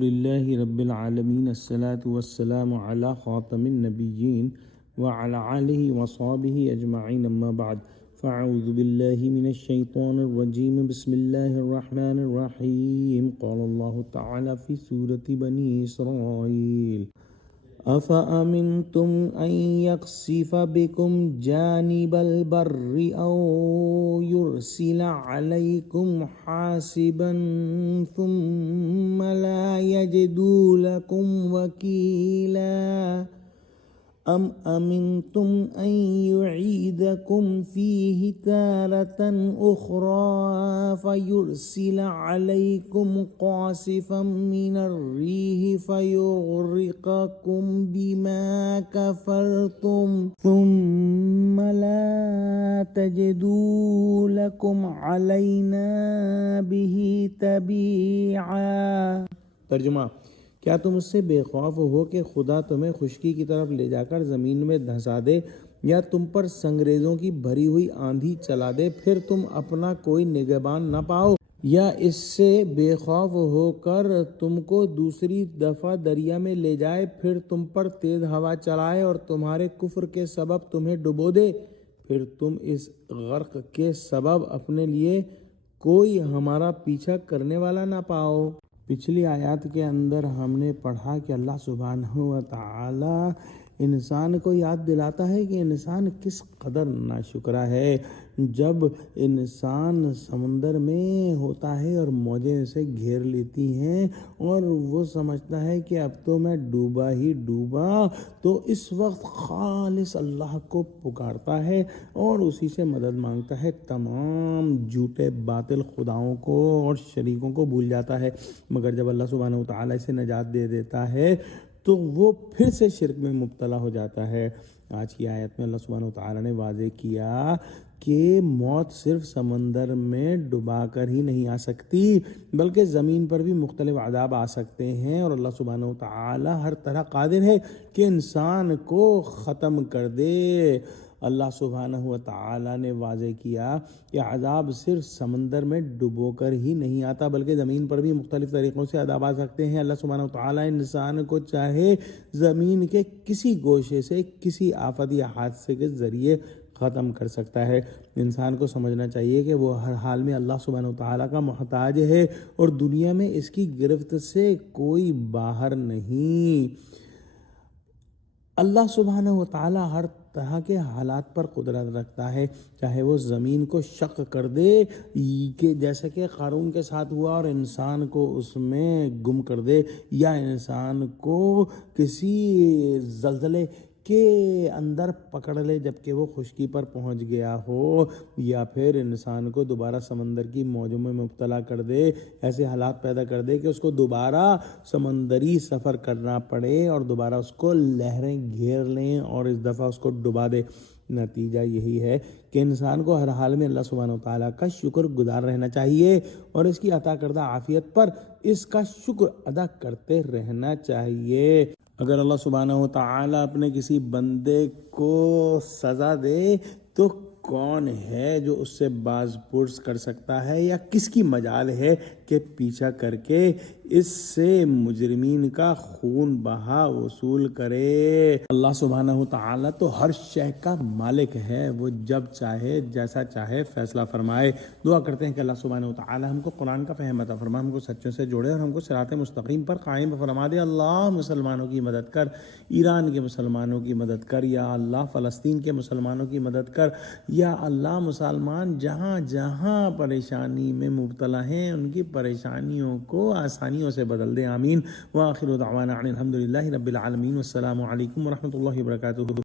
للہ رب العالمین الصلاة والسلام علی خاتم النبیین وعلی آلہ وصحبہ اجمعین اما بعد فاعوذ باللہ من الشیطان الرجیم بسم اللہ الرحمن الرحیم قال اللہ تعالی فی سورة بنی اسرائیل أَفَأَمِنْتُمْ أَنْ يَخْسِفَ بِكُمْ جَانِبَ الْبَرِّ أَوْ يُرْسِلَ عَلَيْكُمْ حَاسِبًا ثُمَّ لَا يَجِدُوا لَكُمْ وَكِيلًا أَمْ أَمِنْتُمْ أَنْ يُعِيدَكُمْ فِيهِ تَارَةً أُخْرَى فَيُرْسِلَ عَلَيْكُمْ قَاصِفًا مِنَ الرِّيحِ فَيُغْرِقَكُمْ بِمَا كَفَرْتُمْ ثُمَّ لَا تَجِدُوا لَكُمْ عَلَيْنَا بِهِ تَبِيعًا۔ ترجمہ: کیا تم اس سے بے خوف ہو کہ خدا تمہیں خشکی کی طرف لے جا کر زمین میں دھنسا دے یا تم پر سنگریزوں کی بھری ہوئی آندھی چلا دے، پھر تم اپنا کوئی نگہبان نہ پاؤ؟ یا اس سے بے خوف ہو کر تم کو دوسری دفعہ دریا میں لے جائے، پھر تم پر تیز ہوا چلائے اور تمہارے کفر کے سبب تمہیں ڈبو دے، پھر تم اس غرق کے سبب اپنے لیے کوئی ہمارا پیچھا کرنے والا نہ پاؤ۔ پچھلی آیات کے اندر ہم نے پڑھا کہ اللہ سبحانہ و تعالی انسان کو یاد دلاتا ہے کہ انسان کس قدر ناشکرا ہے۔ جب انسان سمندر میں ہوتا ہے اور موجیں اسے گھیر لیتی ہیں اور وہ سمجھتا ہے کہ اب تو میں ڈوبا ہی ڈوبا، تو اس وقت خالص اللہ کو پکارتا ہے اور اسی سے مدد مانگتا ہے، تمام جھوٹے باطل خداؤں کو اور شریکوں کو بھول جاتا ہے۔ مگر جب اللہ سبحانہ و تعالیٰ اسے نجات دے دیتا ہے تو وہ پھر سے شرک میں مبتلا ہو جاتا ہے۔ آج کی آیت میں اللہ سبحانہ و تعالیٰ نے واضح کیا کہ موت صرف سمندر میں ڈبا کر ہی نہیں آ سکتی، بلکہ زمین پر بھی مختلف عذاب آ سکتے ہیں، اور اللہ سبحانہ و تعالیٰ ہر طرح قادر ہے کہ انسان کو ختم کر دے۔ اللہ سبحانہ و تعالیٰ نے واضح کیا کہ عذاب صرف سمندر میں ڈبو کر ہی نہیں آتا، بلکہ زمین پر بھی مختلف طریقوں سے عذاب آ سکتے ہیں۔ اللہ سبحانہ و تعالیٰ انسان کو چاہے زمین کے کسی گوشے سے کسی آفت یا حادثے کے ذریعے ختم کر سکتا ہے۔ انسان کو سمجھنا چاہیے کہ وہ ہر حال میں اللہ سبحانہ و تعالیٰ کا محتاج ہے اور دنیا میں اس کی گرفت سے کوئی باہر نہیں۔ اللہ سبحانہ و تعالیٰ ہر طرح کے حالات پر قدرت رکھتا ہے، چاہے وہ زمین کو شق کر دے کہ جیسے کہ قارون کے ساتھ ہوا اور انسان کو اس میں گم کر دے، یا انسان کو کسی زلزلے کے اندر پکڑ لے جبکہ وہ خشکی پر پہنچ گیا ہو، یا پھر انسان کو دوبارہ سمندر کی موجوں میں مبتلا کر دے، ایسے حالات پیدا کر دے کہ اس کو دوبارہ سمندری سفر کرنا پڑے اور دوبارہ اس کو لہریں گھیر لیں اور اس دفعہ اس کو ڈبا دے۔ نتیجہ یہی ہے کہ انسان کو ہر حال میں اللہ سبحانہ و تعالیٰ کا شکر گزار رہنا چاہیے اور اس کی عطا کردہ عافیت پر اس کا شکر ادا کرتے رہنا چاہیے۔ اگر اللہ سبحانہ و تعالیٰ اپنے کسی بندے کو سزا دے تو کون ہے جو اس سے باز پرس کر سکتا ہے، یا کس کی مجال ہے کہ پیچھا کر کے اس سے مجرمین کا خون بہا وصول کرے۔ اللہ سبحانہ و تعالیٰ تو ہر شے کا مالک ہے، وہ جب چاہے جیسا چاہے فیصلہ فرمائے۔ دعا کرتے ہیں کہ اللہ سبحانہ و تعالیٰ ہم کو قرآن کا فہم عطا فرمائے، ہم کو سچوں سے جوڑے اور ہم کو صراط مستقیم پر قائم فرما دے۔ اللہ مسلمانوں کی مدد کر، ایران کے مسلمانوں کی مدد کر، یا اللہ فلسطین کے مسلمانوں کی مدد کر، یا اللہ مسلمان جہاں جہاں پریشانی میں مبتلا ہیں ان کی پریشانیوں کو آسانیوں سے بدل دے، آمین۔ وآخر دعوانا ان الحمد للہ رب العالمین، والسلام علیکم ورحمۃ اللہ وبرکاتہ۔